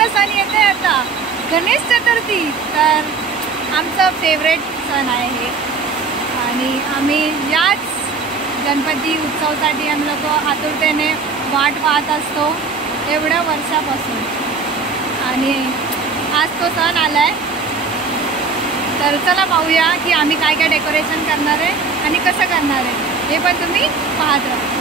कोणता सण येते आता? गणेश चतुर्थी. तर आमचा फेवरेट सण आहे हे आणि आम्ही याच गणपती उत्सवासाठी आम्ही लोक आतुरतेने वाट पाहत असतो एवढ्या वर्षापासून आणि आज तो सण आला आहे. तर चला पाहूया की आम्ही काय काय डेकोरेशन करणार आहे आणि कसं करणार आहे हे पण तुम्ही पाहत राहा.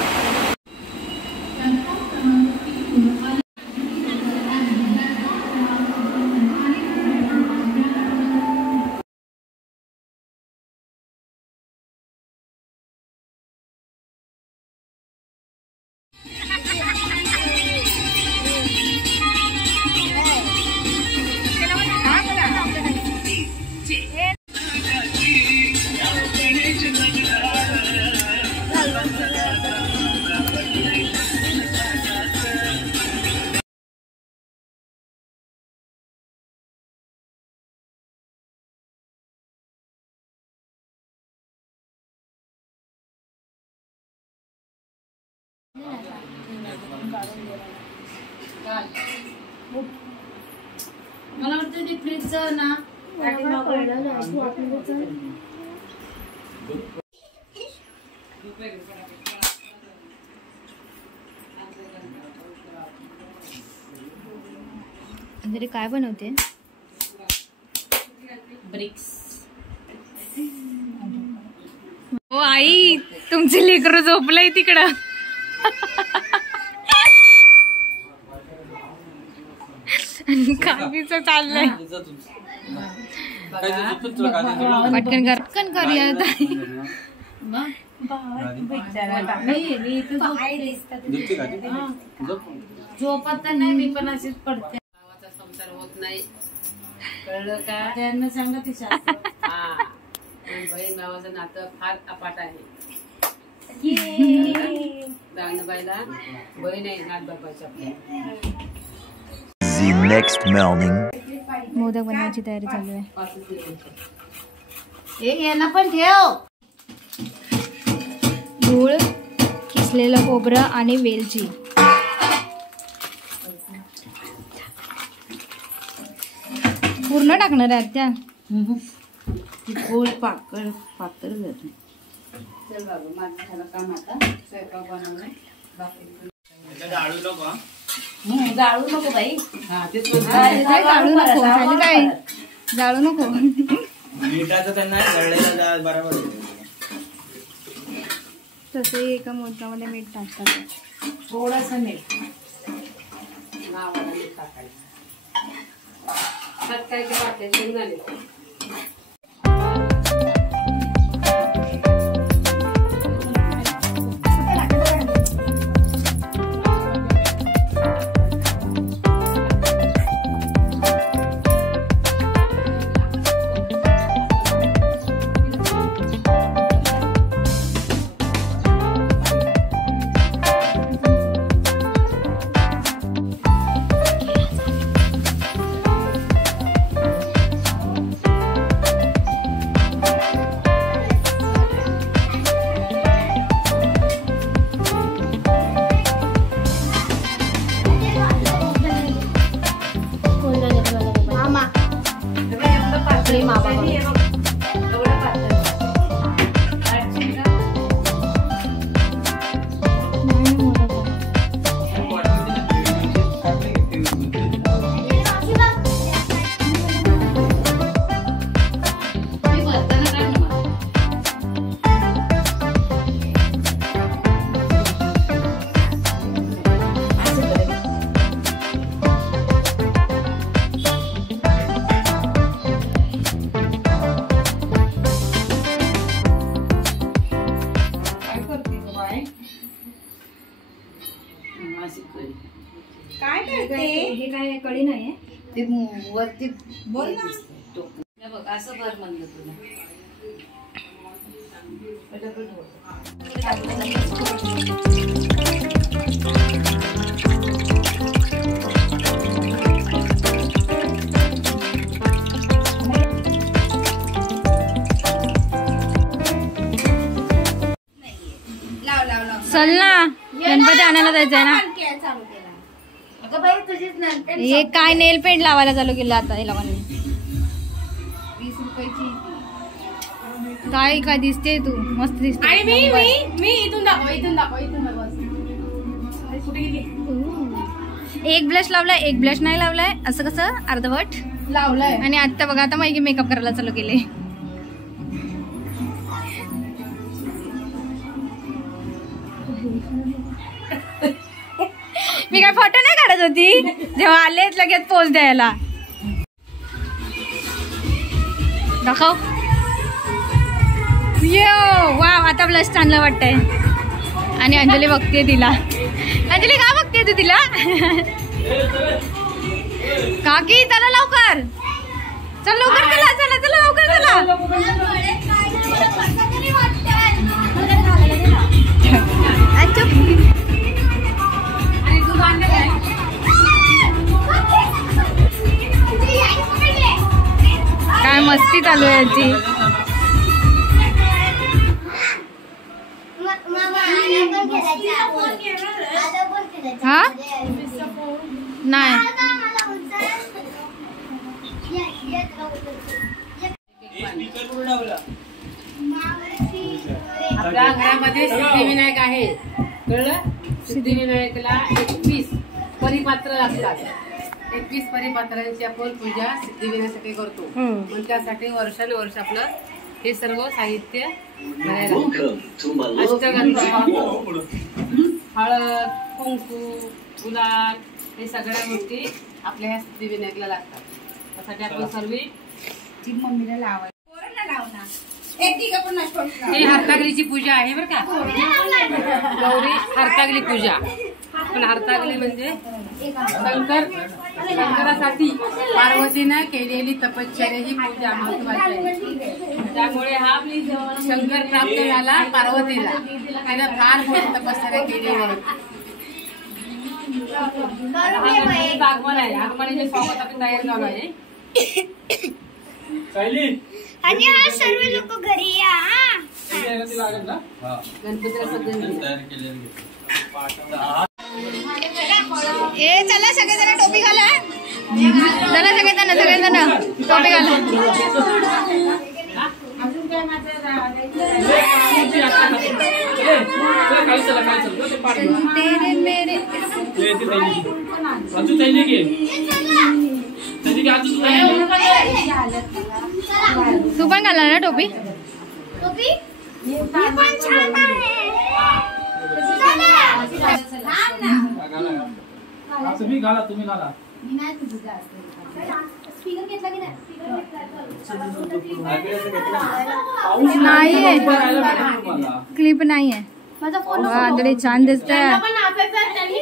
मला वाटतं ते फ्रीजचं ना तरी काय बनवते? ब्रिक्स. ओ आई, तुमचे लेकरू झोपलंय तिकडं. काकीचं चाललंय. पटकन करूया. झोपत नाही मी पण अशीच पडते. गावाचा संसार होत नाही कळलं का? त्यांना सांगा ती शास्त्र. बहीण भावाचं नातं फार अपाट आहे. बाईला बहीण आहे नात बापाच्या. नेक्स्ट मॉर्निंग मोदक बनवायची तयारी चालू आहे. यांना पण ठेव. गूळ, किसलेलं खोबरं आणि वेलची. पूर्ण टाकणार आहे त्या. गोळ पातळ जाते. चल बाबा माझं झालं काम आता. स्वयंपाक बनवलाय. जाळू नको बाई. जाळू नको. काय जाळू नको. मीठाचं त्यांना जळलेला बरोबर. तसंही एका मोदकामध्ये मीठ टाकतात. थोडस मीठ नावाला मीठ टाकायचं. काय वाटते शेंगदाणे. काय करते? हे काय कळी नाही ते वरती बोल ना. बघ असं भर म्हणलं तुला. चल ना, गणपती आणायला जायचंय ना. अगं हे काय नेल पेंट लावायला चालू केलं आता हे लोकांनी. 20 रुपयाची. काय काय दिसते तू मस्त दिसते. आणि मी इथून दाखव. कुठे गेली? एक ब्लश लावलाय एक ब्लश नाही लावलाय असं कसं अर्धवट लावलाय. आणि आता बघा आता माहिती मेकअप करायला चालू केले. मी काय फोटो नाही काढत होती जेव्हा आलेच लगेच पोच द्यायला. दाखव. यो वा आता ब्लश चांगलं वाटतंय. आणि अंजली बघते तिला. अंजली का बघते तू तिला? काकी चला लवकर चल लवकर चला चला चला लवकर चला. काय मस्ती चालू आहे याची. हा नाही आपल्या घरामध्ये सिद्धिविनायक आहे कळलं. सिद्धिविनायकला 21 परिपात्र लागतात. 21 परिपात्रांची आपण पूजा सिद्धिविनायकासाठी करतो. मग त्यासाठी वर्षानुवर्ष आपलं हे सर्व साहित्य भरायला लागतं. अष्टगंधा, हळद, कुंकू, गुलाल हे सगळ्या गोष्टी आपल्या ह्या सिद्धिविनायकला लागतात. त्यासाठी आपण सर्व मम्मीला लावायची. ही हरतागलीची पूजा आहे बरं का. गौरी हरतागली पूजा. पण हरतागली म्हणजे शंकरासाठी पार्वतीनं केलेली तपश्चर्या ही पूजा महत्वाची आहे. त्यामुळे हा शंकर प्राप्त झाला पार्वतीला. त्यानं फार मोठी तपश्चर्या केलेली आहे. आगमन आहे. आगमनाचे स्वागत आपण तयार झालो आहे. आणि हा सर्व लोक घरी या. गणपतीला सगळे ए चला सगळेजण टोपी घाला. चला सगळेजण टोपी घाला. तू पण घाला ना टोपी. तुम्ही घाला तुम्ही घाला. नाहीये क्लिप नाहीये. वादळी छान दिसतंय.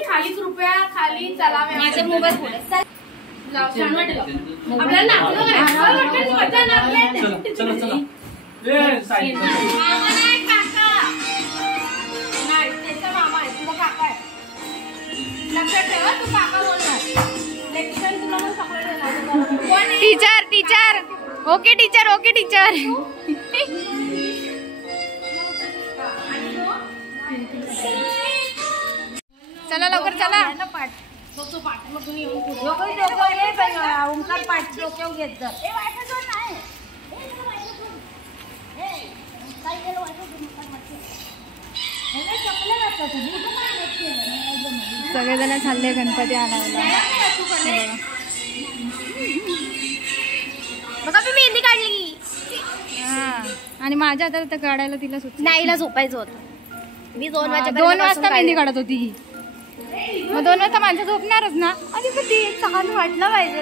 खालीच रुपया खाली चलावे. Teacher teacher okay teacher okay teacher. चला लवकर चला. सगळेजण चालले गणपती आणायला. बघा मी मेहंदी काढली. आणि माझ्या हातात तर काढायला तिला सुचलं. नाहीला झोपायचं होतं. मी 2 वाजता मेहंदी काढत होती. मग 2 वाजता माणसं झोपणारच ना. आणि पण ते छान वाटलं पाहिजे.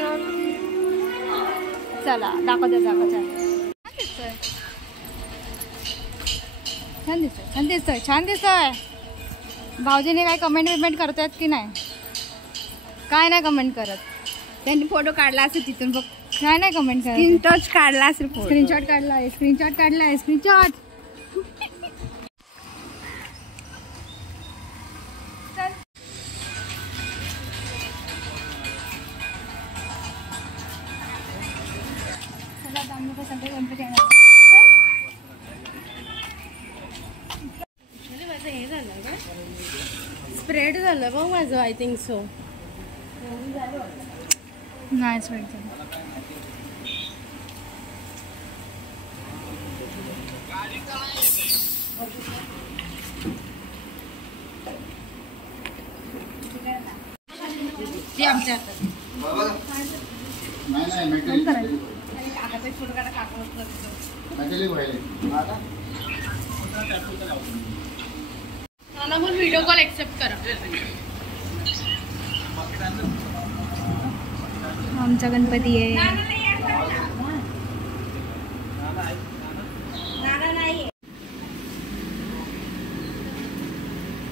चला दाखवते छान दिसतंय छान दिसतंय छान दिसतंय. भाऊजीने काय कमेंट विमेंट करतायत की नाही? काय नाही कमेंट करत. त्यांनी फोटो काढला असेल तिथून बघ. काय नाही कमेंट करत. स्क्रीनशॉट काढला असेल. स्क्रीनशॉट काढलाय स्क्रीनशॉट. सगळे गणपती येणार. हे झालं का स्प्रेड झालं बघ माझं. I think so. नाही स्वेट ते आमच्या हातात. मला पण व्हिडिओ कॉल एक्सेप्ट करा. आमचा गणपती आहे.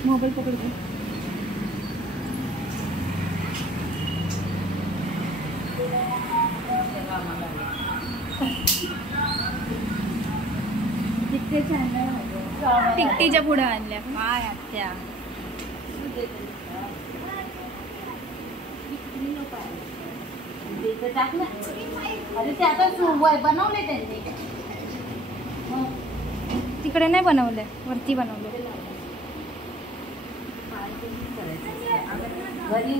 मोबाईल पकडतो. टिकटीच्या पुढे आणल्या काय आत्या. अरे ते आता बनवले त्यांनी. तिकडे नाही बनवलंय, वरती बनवलंय. घरी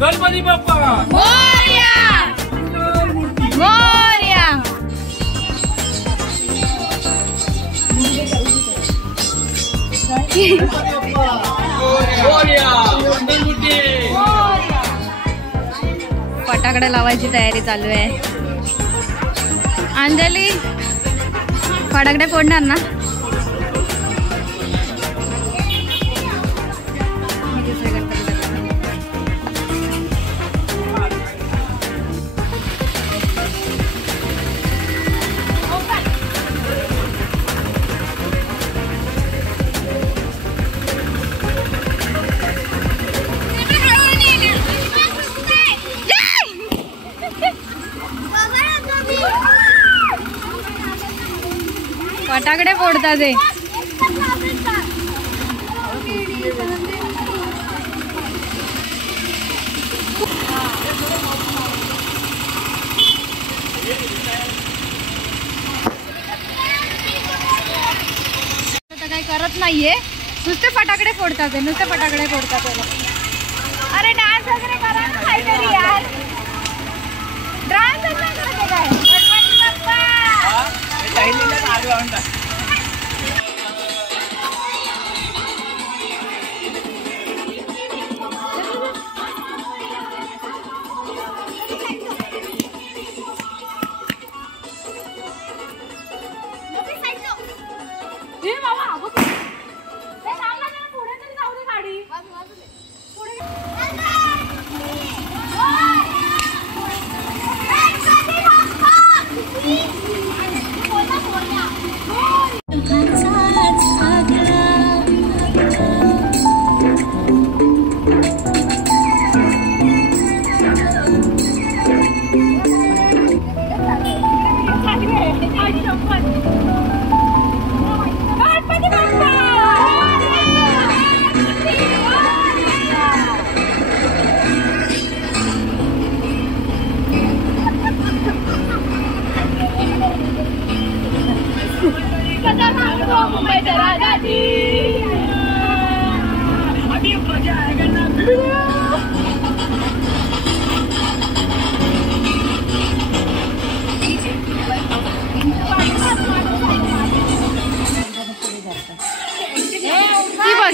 गणपती बाप्पा मोरया मोरया. फटाकडे लावायची तयारी चालू आहे. अंजली फटाकडे फोडणार ना. फटाकडे फोडतात ते. काही करत नाहीये, नुसते फटाकडे फोडतात ते, नुसते फटाकडे फोडतात. अरे डान्स वगैरे करा ना काहीतरी यार. डान्स वगैरे करते काय.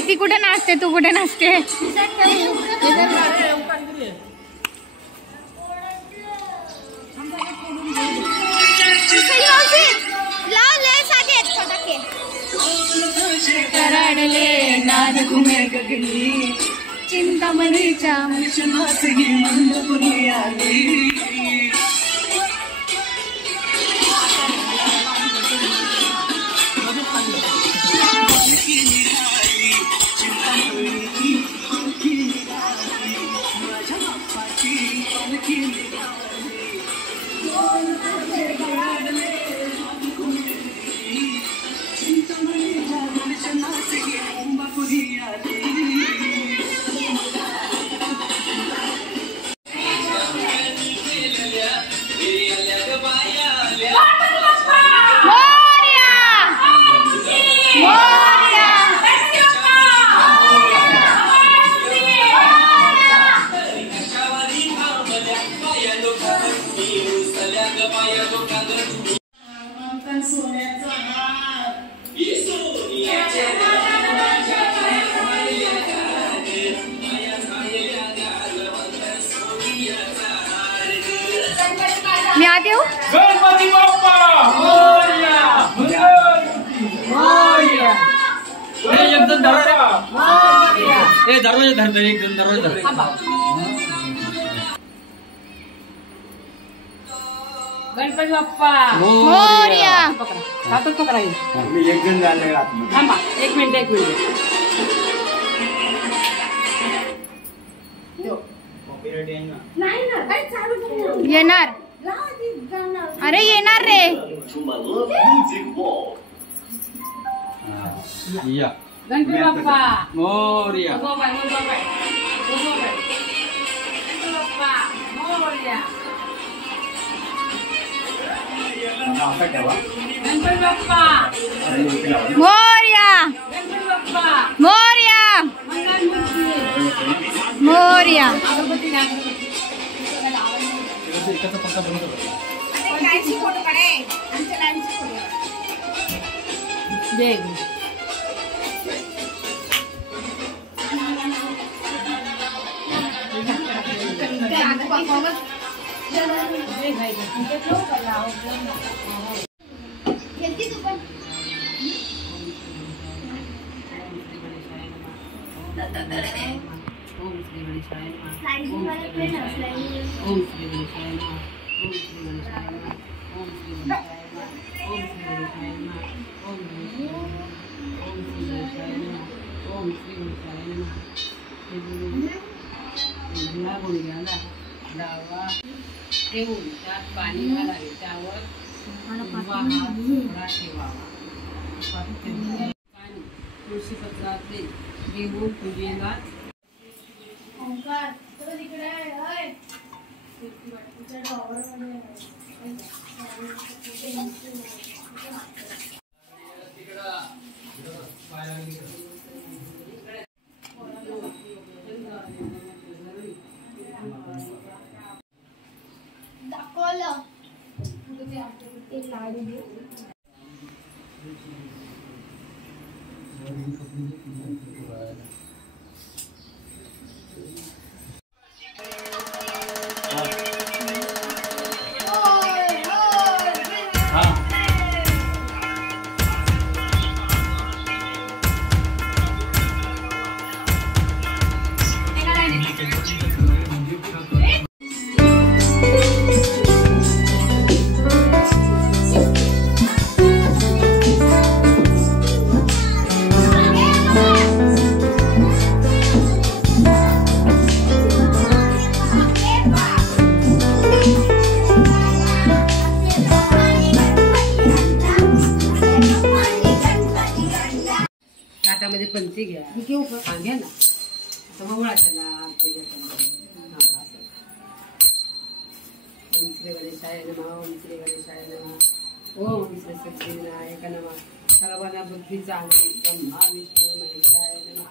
ती कुठे नाचते, तू कुठे नाचते. चिंता चिंतामणीच्या मी आत येऊ. गणपती बाप्पा मोरया. मोरया. एक जण धरा. ए दरवाजा धरतो, एक जण दरवाजा धरतो. गणपती बाप्पा मोरया. हातात पकडा. मी एक जण झाले आतमध्ये. थांबा एक मिनिट. येणार. अरे येणार रे. या गणपती बाप्पा मोरया. गणपती बाप्पा मोरया. असं ठेवा. गणपती बाप्पा मोरया. गणपती बाप्पा मोरया. मंगलमूर्ती. मोरया. अगरबत्ती घ्या. दे. ओम श्री गणेशाय नमः. ओम श्री गणेशाय नमः. ओम श्री गणेशाय नमः. ओम श्री गणेशाय नमः. ओम श्री गणेशाय नमः. ओम श्री गणेशाय नमः. ओम श्री गणेशाय नमः. ओम श्री गणेशाय नमः. जुना गुणग्याला डावा ठेवून त्यात पाणी घालावे. त्यावर उजवा हात थोडा ठेवावा. तुळशी पत्रातले घेऊन पूजेला हातामध्ये पंथी घ्या. घेऊ का? घ्या ना. वळायचं ना. ओम श्री गणेशाय नमः. ओम श्री गणेशाय नमः. ओम श्री सच्चिदानंद नमः. सर्वांना बुद्धी चांगली. ब्रह्मा विष्णू महेशाय नमः.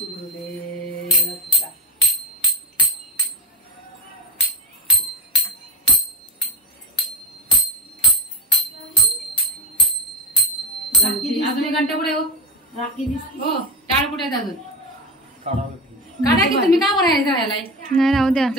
गुरुदेव दत्त. अजून एक घंटा पुढे हो. राखी हो. टाळ कुठे आहेत अजून? काढा की तुम्ही का बरं जायला? नाही राहू द्या.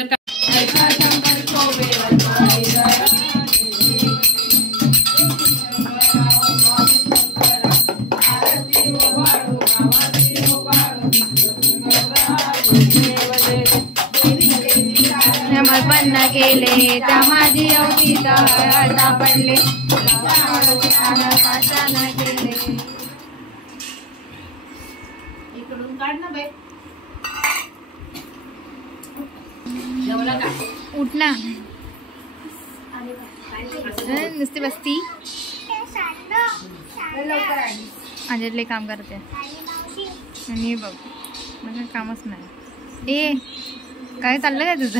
केले त्या माझी अवतीत हळता पडले पाचाला गेले. इकडून काढ ना बाई. जेवला का? उठ ना नुसती बसती. अंजली काम करते आणि बघ मला कामच नाही. ए काय चाललं काय तुझं?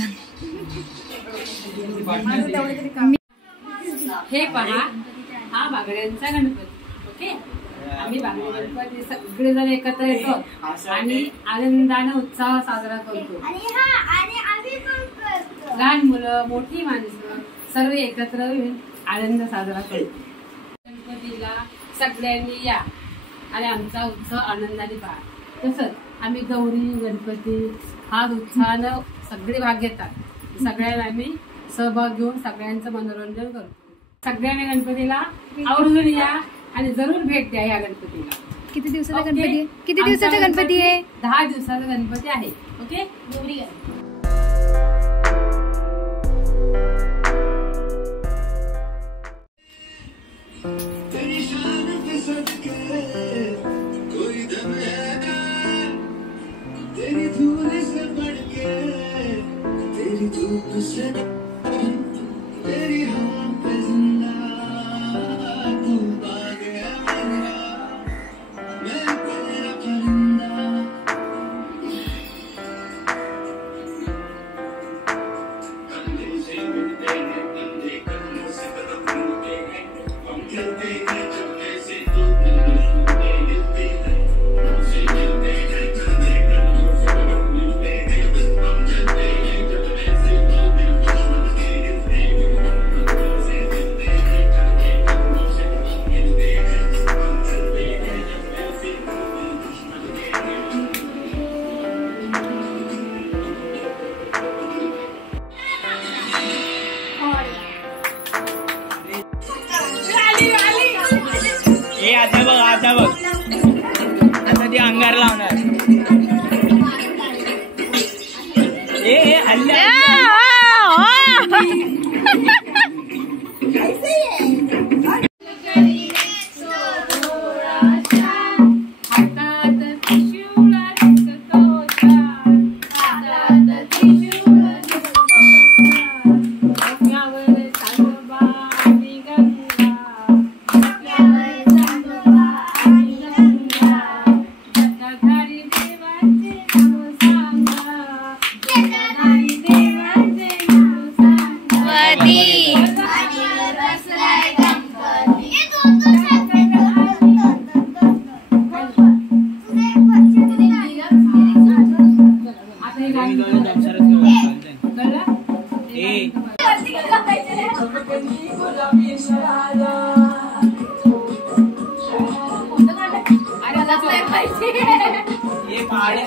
हे पहा, हा बागड्यांचा गणपती. ओके, आम्ही बागडी गणपती सगळेजण एकत्र येतो आणि आनंदाने उत्साह साजरा करतो. लहान मुलं मोठी माणसं सर्व एकत्र येऊन आनंद साजरा करतो. गणपतीला सगळ्यांनी या आणि आमचा उत्सव आनंदाने पहा. तसंच आम्ही गौरी गणपती हा उत्साहानं सगळे भाग घेतात. सगळ्यांना आम्ही सहभाग घेऊन सगळ्यांचं मनोरंजन करतो. सगळ्यांनी गणपतीला आवर्जून या आणि जरूर भेट द्या या गणपतीला. किती दिवसाचा गणपती आहे? किती दिवसाचा गणपती आहे? 10 दिवसाचा गणपती आहे. ओके, आता बघ आता ती अंगार लावणार. ए हल्ले ये पहाड़े